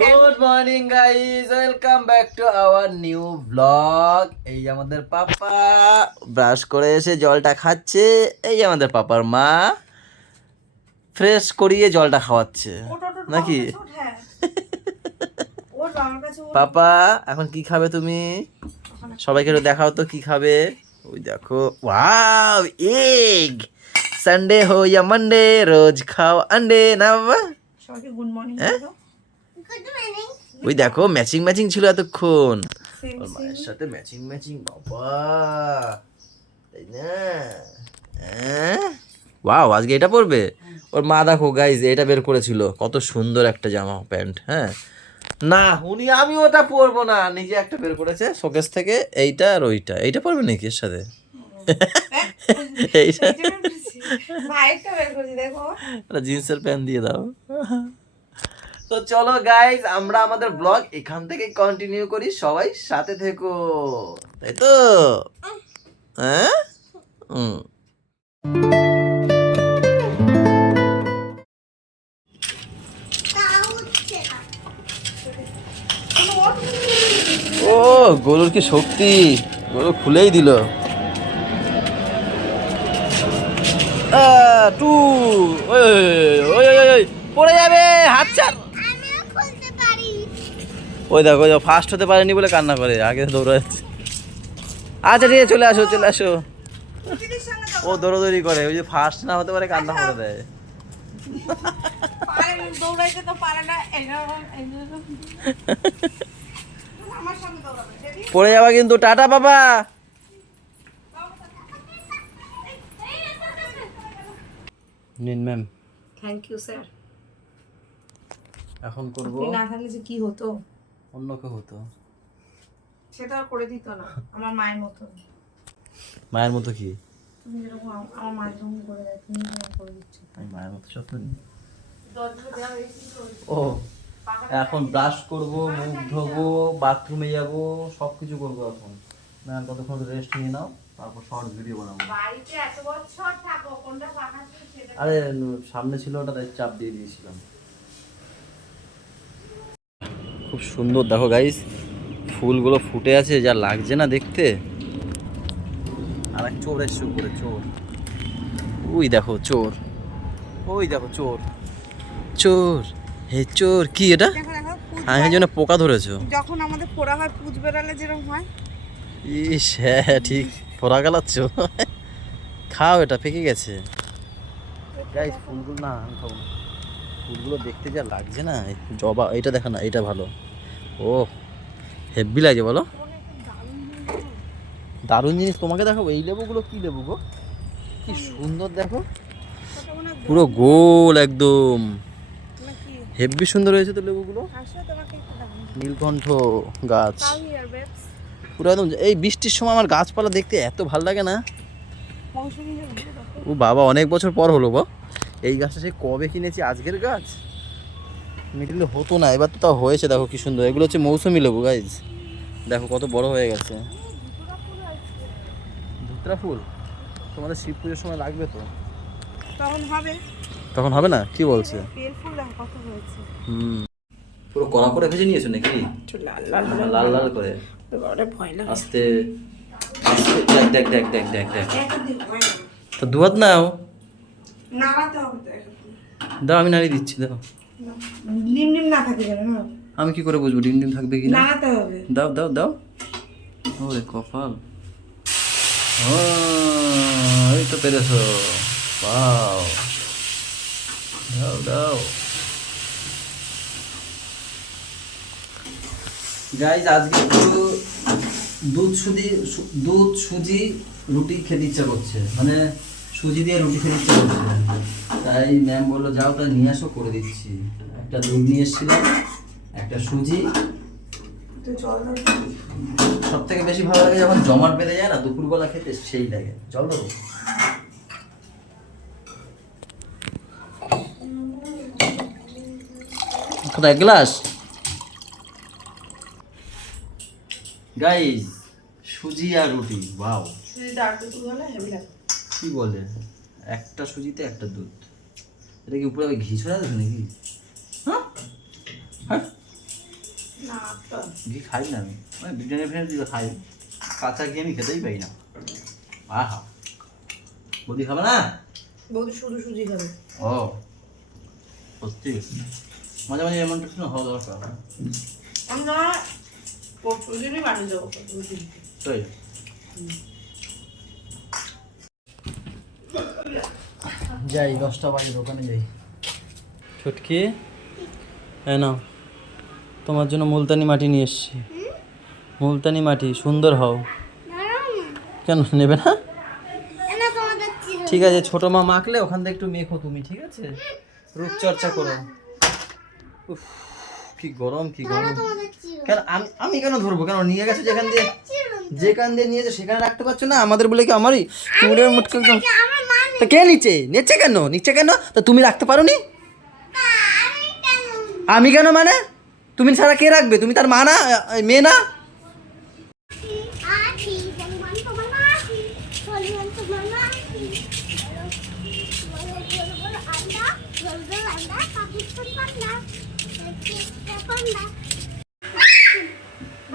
Good morning guys, welcome back to our new blog. এই যে আমাদের পাপা ব্রাশ করে এসে জলটা খাচ্ছে। এই যে আমাদের পাপার মা ফ্রেশ করিয়ে জলটা খাওয়াচ্ছে নাকি? পাপা এখন কি খাবে তুমি? সবাইকে একটু দেখাও তো কি খাবে। ওই দেখো, ওয়াও, এগ। সানডে হো ইয়া মানডে, রোজ খাও আন্ডে না বাবা? সবাইকে গুড মর্নিং হ্যাঁ? বলো। ওই দেখো ম্যাচিং ম্যাচিং ছিল এতক্ষণ। Same, ওর মায়ের same. সাথে ম্যাচিং ম্যাচিং, বাবা, তাই না? ওয়াও, আজকে এটা পরবে? ওর মা দেখো গাইজ, এটা বের করেছিল, কত সুন্দর একটা জামা প্যান্ট। হ্যাঁ না, আমি ওটা পরবো না, নিজে একটা বের করেছে শোকেস থেকে, এইটা আর ওইটা। এইটা পরবে নাকি এর সাথে? এইটা ভাইটা বের করছি দেখো। জিন্সের প্যান্ট দিয়ে দাও। তো চলো গাইজ, আমরা আমাদের ব্লগ এখান থেকে কন্টিনিউ করি, সবাই সাথে থেকো, তাই তো? হ্যাঁ। হুম। ও, গরুর কি শক্তি, গরু খুলেই দিল। টু, ওই ওই ওই ওই, পড়ে যাবে, হাত ছাড়। ওই দেখো, ওই ফার্স্ট হতে পারেনি বলে কান্না করে, আগে দৌড়াচ্ছে। আচ্ছা ঠিক আছে, চলে আসো চলে আসো। ও দৌড়াদৌড়ি করে, ওই যে ফার্স্ট না হতে পারে কান্না করে দেয়। দৌড়াইতে তো পারে না, আমার সামনে দৌড়াবে। পড়ে যাবা কিন্তু, টাটা বাবা। নিন ম্যাম। Thank you sir. এখন করব, আপনি না থাকলে যে কি হতো অন্য কেউ হতো। সেটা আর করে দিত না, আমার মায়ের মতো। মায়ের মতো কি? তুমি যেরকম আমার মায়ের যেরকম করে দেয়, তুমি যেরকম করে দিচ্ছ। আমি মায়ের মতো যত্ন নিই। দরজা দেওয়া হয়েছে তো। ও, এখন ব্রাশ করব, মুখ ধোবো, বাথরুমে যাব, সব কিছু করবো এখন। ম্যাম ততক্ষণ রেস্ট নিয়ে নাও, তারপর শর্ট ভিডিও বানাবো। বাড়িতে এত বছর থাকো, কোনটা ফাঁকা ছিল সেটা। আরে সামনে ছিল ওটা, তাই চাপ দিয়ে দিয়েছিলাম। খুব সুন্দর দেখো গাইস, ফুলগুলো ফুটে আছে, যা লাগছে না দেখতে। আর এক চোর এসছে উপরে, চোর। ওই দেখো চোর, ওই দেখো চোর, চোর, হে চোর। কি এটা? দেখো দেখো, পুজ আমি জন্য পোকা ধরেছো। যখন আমাদের পোড়া হয়, পুজ বেরালে যেরকম হয়। ইস, হ্যাঁ ঠিক, পোড়া গালাচ্ছ। খাও, এটা পেকে গেছে। গাইস ফুলগুলো না, আমি খাবো না। ফুলগুলো দেখতে যা লাগছে না, জবা, এটা দেখা না, এটা ভালো। ও, হেভি লাগে বলো। দারুণ জিনিস তোমাকে দেখাবো, এই লেবুগুলো কি লেবু গো, কি সুন্দর দেখো, পুরো গোল একদম, হেভি সুন্দর হয়েছে তো লেবুগুলো। নীলকণ্ঠ গাছ, পুরো একদম। এই বৃষ্টির সময় আমার গাছপালা দেখতে এত ভাল লাগে না। ও বাবা, অনেক বছর পর হলো গো, এই গাছটা সেই কবে কিনেছি, আজকের গাছ। মিডিলে হতো না, এবার তো তাও হয়েছে, দেখো কি সুন্দর। এগুলো হচ্ছে মৌসুমি লেবু গাইজ, দেখো কত বড় হয়ে গেছে। ধুতরা ফুল তোমাদের শিব পুজোর সময় লাগবে তো, তখন হবে। তখন হবে না? কি বলছে? বেল ফুল দেখো কত হয়েছে। হুম, পুরো কড়া করে ভেজে নিয়েছো নাকি? লাল লাল লাল লাল করে, বড় ভয় লাগে। আস্তে আস্তে, দেখ দেখ দেখ দেখ দেখ দেখ। তো দুহাত নাও, নাড়াতে হবে তো এখন। দাও, আমি নাড়িয়ে দিচ্ছি, দাও। ডিম ডিম না থাকে যেন, না আমি কি করে বুঝবো ডিম ডিম থাকবে কি না? নাড়াতে হবে। দাও দাও দাও। ওরে কপাল, ও, এই তো পেরেছো, বাও, দাও দাও। গাইজ আজকে একটু দুধ সুজি রুটি খেতে ইচ্ছা করছে, মানে সুজি দিয়ে রুটি খেতে ইচ্ছা করছে। তাই ম্যাম বললো যাও, তাই নিয়ে আসো, করে দিচ্ছি। একটা দুধ নিয়ে এসেছিলাম, একটা সুজি। সব থেকে বেশি ভালো লাগে যখন জমাট বেঁধে যায় না দুপুরবেলা খেতে, সেই লাগে। জল দেবো? এক গ্লাস। গাইজ সুজি আর রুটি, ওয়াও। কি বলে, একটা সুজিতে একটা দুধ, এটা কি উপরে ঘি ছড়া দেবে নাকি? হ্যাঁ হ্যাঁ, ঘি খাই না আমি, মানে বিরিয়ানি ফিরিয়ানি দিলে খাই, কাঁচা ঘি আমি খেতেই পাই না। আহা, বৌদি খাবে না? বৌদি শুধু সুজি খাবে। ও সত্যি, মাঝে মাঝে এমন কিছু হওয়া দরকার। আমি না প্রতিদিনই বানিয়ে দেবো সুজি। তাই যাই, 10টা বাজে, দোকানে যাই। ছুটকি, হ্যাঁ না, তোমার জন্য মুলতানি মাটি নিয়ে এসছি। মুলতানি মাটি, সুন্দর হও। কেন নেবে না? ঠিক আছে, ছোট মা মাখলে ওখান থেকে একটু মেখো তুমি, ঠিক আছে? রূপচর্চা করো। উফ, কি গরম, কি গরম। কেন আমি কেন ধরবো? কেন নিয়ে গেছো যেখান দিয়ে নিয়েছো সেখানে রাখতে পারছো না? আমাদের বলে কি আমারই চুলের মুটকে একদম। তা কে নিচ্ছে কেন? তা তুমি রাখতে পারো নি? আমি কেন মানে? তুমি ছাড়া কে রাখবে? তুমি তার মা না, মেয়ে না?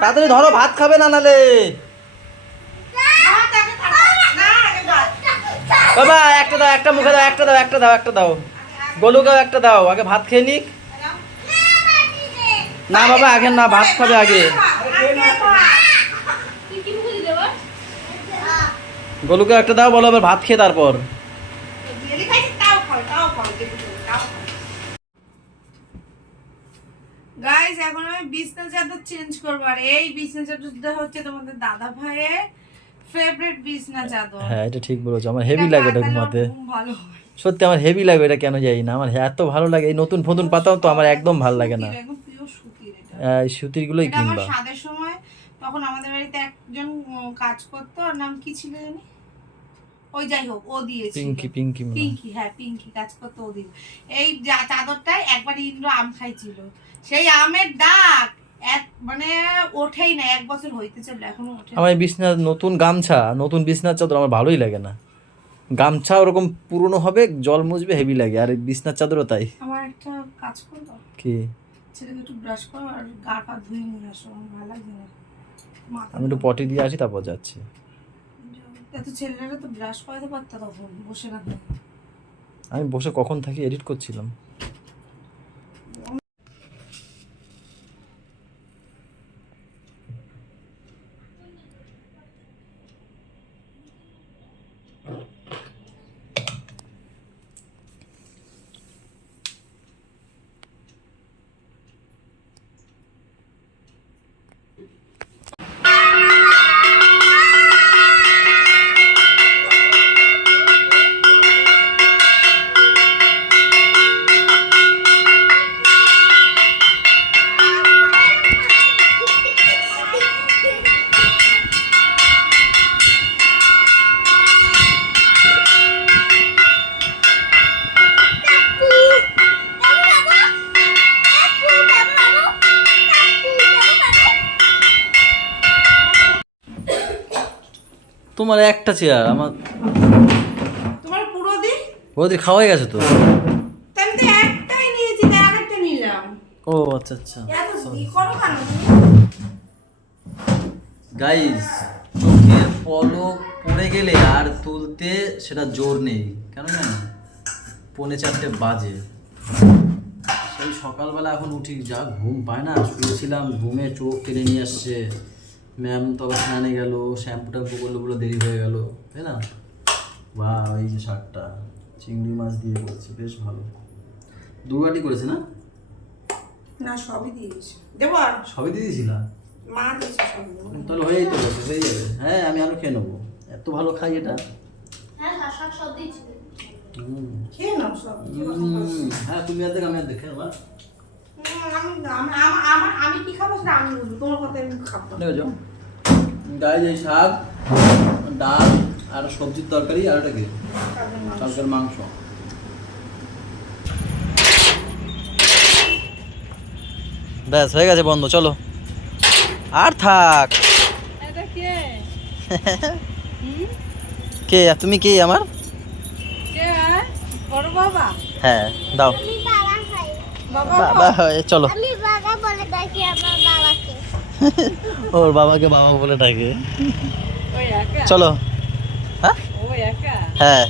তাড়াতাড়ি ধরো, ভাত খাবে না নালে। বাবা একটা মুখে দাও, একটা দাও। গোলুকেও একটা দাও, আগে ভাত খেয়ে নিক। না বাবা, আগে না, ভাত খাবে আগে। গোলুকে একটা দাও, বলো আবার ভাত খেয়ে তারপর। গাইস, এখন আমি বিছনা চাদর চেঞ্জ করব, আর এই বিছনা চাদরটা হচ্ছে তোমাদের দাদা ভাইয়ের ফেভারিট বিছনা চাদর। হ্যাঁ, এটা ঠিক বলেছো, আমার হেভি লাগে এটা ঘুমাতে। ভালো হয় সত্যি আমার হেভি লাগে এটা, কেন জানি না, আমার এত ভালো লাগে। এই নতুন ফতুন পাতাও তো আমার একদম ভালো লাগে না। একদম পিওর সুতির এটা। এই সুতির গুলোই এটা আমার কিনবা। স্বাদের সময় তখন আমাদের বাড়িতে একজন কাজ করতো, আর নাম কি ছিল জানি, ওই যাই হোক, ও দিয়েছিল। পিঙ্কি, হ্যাঁ পিঙ্কি কাজ করতো, ও দিল। এই চাদরটায় একবার ইন্দ্র আম খাইছিল, সেই আমের দাগ মানে ওঠেই না, 1 বছর হইতে চললো এখনো ওঠে। আমার বিছনা নতুন বিছনার চাদর আমার ভালোই লাগে না। গামছা ওরকম পুরনো হবে, জল মুছবে, হেভি লাগে। আর এই বিছনার চাদরও তাই। আমার একটা কাজ করবো, কি? ছেলেকে একটু ব্রাশ করো আর গা পা ধুয়ে নিয়ে আসো, আমার ভালো লাগছে না। আমি একটু পটি দিয়ে আসি, তারপর যাচ্ছি। এত ছেলেরা তো ব্রাশ করাতে পারতো তখন, বসে না। আমি বসে কখন থাকি, এডিট করছিলাম। তোমার একটা চেয়ার, আমার তোমার পুরো দিন ওদের খাওয়াই গেছে তো। আমি তো একটাই নিয়েছি, তাই আরেকটা নিলাম। ও আচ্ছা। এত ই করো কেন? গাইস, চোখের পলক পড়ে গেলে আর তুলতে সেটা জোর নেই, কেন জানো? 3:45 বাজে। সেই সকালবেলা এখন উঠি, যা ঘুম পায় না, শুয়েছিলাম, ঘুমে চোখ কেড়ে নিয়ে আসছে। ম্যাম তো আবার স্নানে গেল, শ্যাম্পু ট্যাম্পু করলো, বলে দেরি হয়ে গেল, তাই না? বা এই যে শাকটা চিংড়ি মাছ দিয়ে করেছে, বেশ ভালো। 2 বাটি করেছে না? না, সবই দিয়েছি। দেবো আর সবই দিয়ে দিয়েছিলাম। মা দিয়েছে সব। তাহলে হয়েই তো গেছে, হয়ে যাবে। হ্যাঁ, আমি আরো খেয়ে নেবো, এত ভালো খাই এটা। হ্যাঁ, শাক সব দিয়েছি। খেয়ে নাও সব। হ্যাঁ, তুমি অর্ধেক, আমি অর্ধেক খেয়ে নেবো। আমি কি খাবো সেটা আমি বলবো, তোমার কথা আমি খাবো না। দেখেছো গাইজ, এই শাক, ডাল আর সবজির তরকারি, আর এটা কি কালকের মাংস। ব্যাস হয়ে গেছে, বন্ধ, চলো আর থাক। এটা কে? কে তুমি? কে আমার? কে? বড় বাবা? হ্যাঁ, দাও। আমি বাবা খাই। বাবা বাবা, চলো। আমি বাবা বলে ডাকি আমার বাবাকে। ওর বাবাকে বাবা বলে ডাকে। ওই একা চলো। হ্যাঁ ওই একা হ্যাঁ,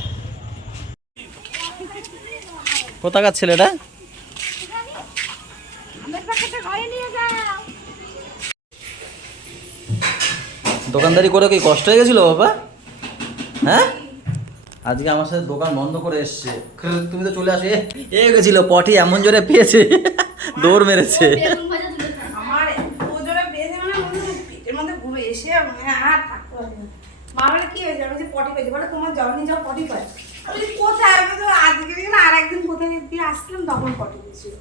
কোথাকার ছেলেটা? আমাদের পাখিটা ঘরে নিয়ে যাও। দোকানদারি করে কি কষ্ট হয়ে গেছিল বাবা? হ্যাঁ, আজকে আমার সাথে দোকান বন্ধ করে এসছে। তুমি তো চলে আসো। এ গেছিল পটি এমন জোরে পেয়েছে, দৌড় মেরেছে। বেগুন ভাজা তুলে খাই। আমার ও জোরে বেঁধে মানে পেটের মধ্যে ঘুরে এসে মানে আর থাকতে পারি না। মা বলে কি হয়েছে? আমি যে পটি পেয়েছি, বলে তোমার জ্বর নিয়ে যাও পটি পাই। আমি বলি, কোথায়? আমি তো আজকে গেলে আর একদিন কোথায় দিয়ে আসলাম তখন পটি পেয়েছিল।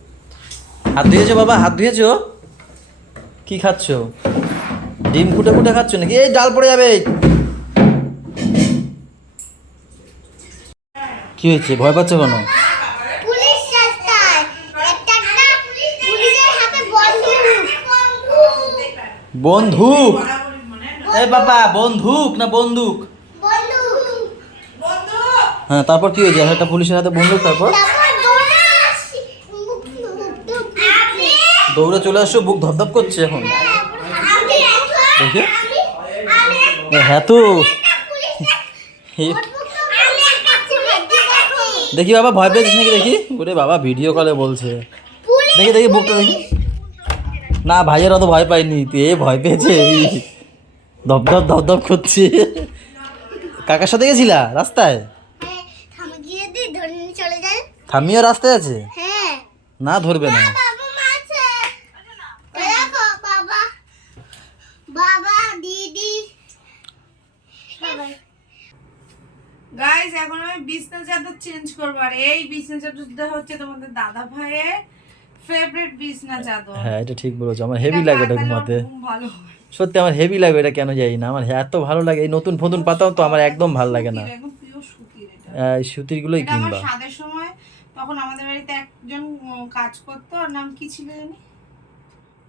হাত ধুয়েছো বাবা? হাত ধুয়েছো? কি খাচ্ছো? ডিম ফুটে ফুটে খাচ্ছো নাকি? এই ডাল পড়ে যাবে। কি হয়েছে, ভয় পাচ্ছ কেন? পুলিশ রাস্তায় একটা পুলিশের হাতে বন্দুক? এ বাবা, বন্দুক না বন্দুক? বন্দুক হ্যাঁ, তারপর কি হয়েছে? একটা পুলিশের হাতে বন্দুক, তারপর দৌড়ে চলে আসছো, বুক ধপধপ করছে এখন। দেখি। হ্যাঁ তো, দেখি বাবা ভয় পেয়েছিস নাকি? দেখি। ওরে বাবা, ভিডিও কলে বলছে। দেখি দেখি বুকটা দেখি। না, ভাইয়ের অত ভয় পাইনি, তুই এ ভয় পেয়েছে, ধপধপ ধপধপ করছে। কাকার সাথে গেছিলা রাস্তায়? চলে যায়। থামিও রাস্তায় আছে? হ্যাঁ না, ধরবে না। বাবা মাছে দেখো বাবা বাবা দিদি বাবা গাইস, এখন আমি বিছনা চাদর চেঞ্জ করবো। আর এই বিছনা চাদরটা হচ্ছে তোমাদের দাদা ভাইয়ের ফেভারিট বিছনা চাদর। হ্যাঁ, এটা ঠিক বলেছো। আমার হেভি লাগে এটা ঘুমাতে। ঘুম ভালো হয়। সত্যি আমার হেভি লাগে এটা, কেন জানি না, আমার এত ভালো লাগে। এই নতুন ফতুন পাতাও তো আমার একদম ভালো লাগে না। একদম পিওর সুতির এটা। এই সুতির গুলোই এটা আমার কিনবা। স্বাদের সময় তখন আমাদের বাড়িতে একজন কাজ করতো, ওর নাম কি ছিল জানি?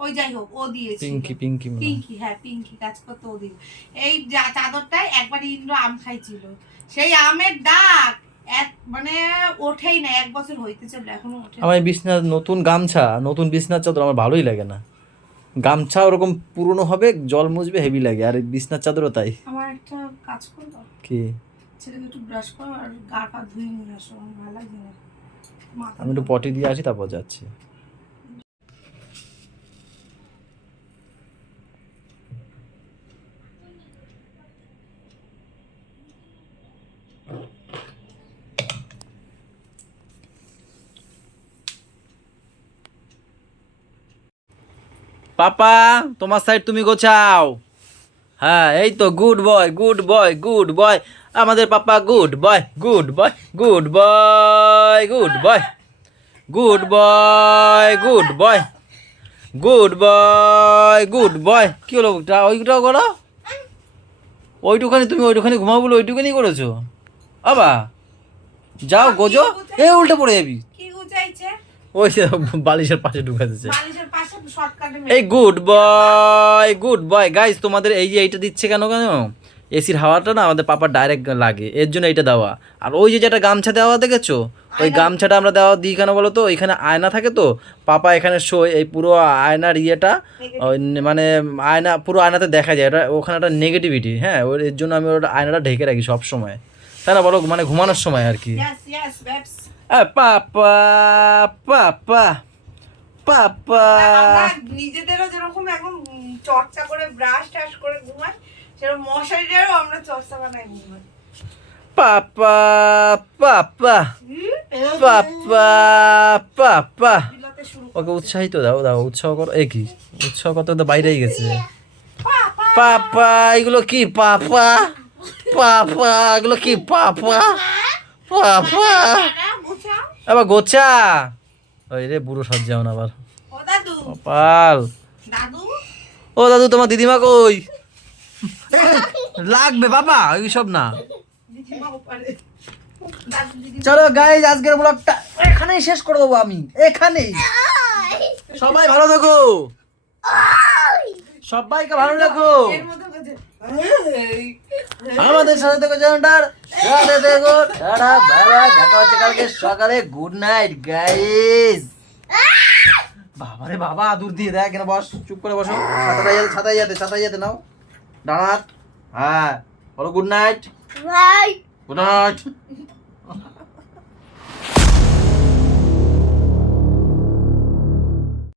ওই যাই হোক, ও দিয়েছিল। পিঙ্কি মনে হয়। পিঙ্কি, হ্যাঁ পিঙ্কি কাজ করতো, ও দিল। এই চাদরটায় একবার ইন্দ্র আম খাইছিল, সেই আমের ডাক মানে ওঠেই না। 1 বছর হইতে চললো, এখনো ওঠে না। আমার এই বিছনা নতুন গামছা, নতুন বিছনার চাদর আমার ভালোই লাগে না। গামছা ওরকম পুরনো হবে, জল মুছবে, হেভি লাগে। আর এই বিছনার চাদরও তাই। আমার একটা কাজ করবো, কি? ছেলেকে একটু ব্রাশ করো আর গা পা ধুয়ে নিয়ে আসো, আমার ভালো লাগছে না মাথা। আমি একটু পটি দিয়ে আসি, তারপর যাচ্ছি। পাপা, তোমার সাইড তুমি গোছাও। হ্যাঁ, এই তো, good boy good boy good boy. আমাদের papa good boy good boy good boy good boy good boy good boy good boy good boy. কি হলো? ওইটাও করো। ওইটুখানি তুমি ওইটুখানি ঘুমাও বলে ওইটুখানি করেছো বাবা। যাও গোজো। এ উল্টে পড়ে যাবি। কি গুছাইছে? ওই যে বালিশের পাশে ঢুকে দিচ্ছে। বালিশের পাশে শর্টকাটে এই গুড বয় গাইস, তোমাদের এই যে এইটা দিচ্ছে কেন কেন? এসির হাওয়াটা না আমাদের পাপার ডাইরেক্ট লাগে, এর জন্য এইটা দেওয়া। আর ওই যে যেটা গামছা দেওয়া দেখেছো, ওই গামছাটা আমরা দেওয়া দিই কেন বলো তো? এখানে আয়না থাকে তো, পাপা এখানে শোয়। এই পুরো আয়নার ইয়েটা মানে আয়না, পুরো আয়নাতে দেখা যায়। এটা ওখানে একটা নেগেটিভিটি। হ্যাঁ, ওর এর জন্য আমি ওটা আয়নাটা ঢেকে রাখি সব সময়, তাই না বলো? মানে ঘুমানোর সময় আর কি। Yes babes. Papa papa papa. আমরা নিজেদেরও যেরকম এখন চর্চা করে ব্রাশ টাশ করে ঘুমাই, সেরকম মশারিটারও আমরা চর্চা বানাই ঘুমাই। পাপা পাপা পাপা পাপা। বিলতে শুরু ওকে উৎসাহিত দাও উৎসাহ করো। এ কি উৎসাহ করতে তো বাইরেই গেছে। পাপা, এগুলো কি পাপা? পাপা, এগুলো কি পাপা? পাপা গুছাও। আবার গোছা। ওই রে, বুড়ো সজ্জাও না আবার। ও দাদু, কপাল। দাদু ও দাদু, তোমার দিদিমা কই? লাগবে বাবা, ওইসব না। দিদিমা ওপারে। দাদু দিদি চলো গাইজ, আজকের ব্লগটা এখানেই শেষ করে দেবো আমি, এখানেই। সবাই ভালো থেকো, সবাইকে ভালো রাখো, এর মতো করছে। আমাদের সাথে থেকো, চ্যানেলটার সাথে থেকো। টাটা, বাই বাই, দেখা হচ্ছে কালকে সকালে। গুড নাইট গাইজ, বাবারে বাবা, দূর দিয়ে দেখ কেন, বস চুপ করে বসো। ছাতায় যেতে নাও, দাঁড়াত। হ্যাঁ বলো good night. Right good night.